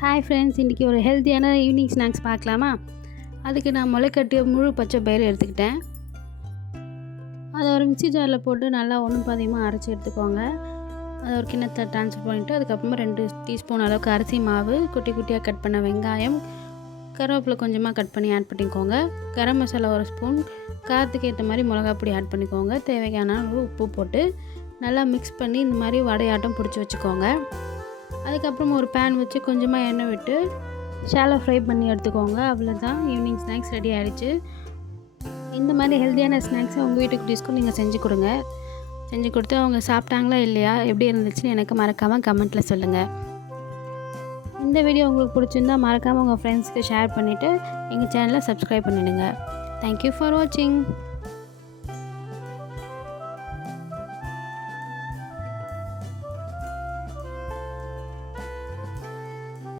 Hi friends, இன்றைக்கி ஒரு ஹெல்த்தியான ஈவினிங் ஸ்நாக்ஸ் பார்க்கலாமா? அதுக்கு நான் முளைக்கட்டிய முழு பச்சை பயிறு எடுத்துக்கிட்டேன். அதை ஒரு மிக்ஸி ஜாரில் போட்டு நல்லா ஒன்றும் பாதியமாக அரைச்சி எடுத்துக்கோங்க. அதை ஒரு கிண்ணத்தை ட்ரான்ஸ்ஃபர் பண்ணிவிட்டு அதுக்கப்புறமா 2 டீஸ்பூன் அளவுக்கு அரிசி மாவு, குட்டி குட்டியாக கட் பண்ண வெங்காயம், கருவேப்பிலை கொஞ்சமாக கட் பண்ணி ஆட் பண்ணிக்கோங்க. கரம் மசாலா 1 ஸ்பூன், காரத்துக்கு ஏற்ற மாதிரி மிளகாப்பொடி ஆட் பண்ணிக்கோங்க. தேவையான அளவு உப்பு போட்டு நல்லா மிக்ஸ் பண்ணி இந்த மாதிரி வடையாட்டம் பிடிச்சி வச்சுக்கோங்க. அதுக்கப்புறம் ஒரு பேன் வச்சு கொஞ்சமாக எண்ணெய் விட்டு ஷாலோ ஃப்ரை பண்ணி எடுத்துக்கோங்க. அவ்வளோதான், ஈவினிங் ஸ்நாக்ஸ் ரெடி ஆகிடுச்சு. இந்த மாதிரி ஹெல்த்தியான ஸ்நாக்ஸை உங்கள் வீட்டுக்கு குட்டீஸ்க்கும் நீங்கள் செஞ்சு கொடுங்க. செஞ்சு கொடுத்து அவங்க சாப்பிட்டாங்களா இல்லையா, எப்படி இருந்துச்சுன்னு எனக்கு மறக்காமல் கமெண்ட்டில் சொல்லுங்கள். இந்த வீடியோ உங்களுக்கு பிடிச்சிருந்தால் மறக்காமல் உங்கள் ஃப்ரெண்ட்ஸ்க்கு ஷேர் பண்ணிவிட்டு எங்கள் சேனலை சப்ஸ்கிரைப் பண்ணிவிடுங்க. தேங்க்யூ ஃபார் வாட்சிங்.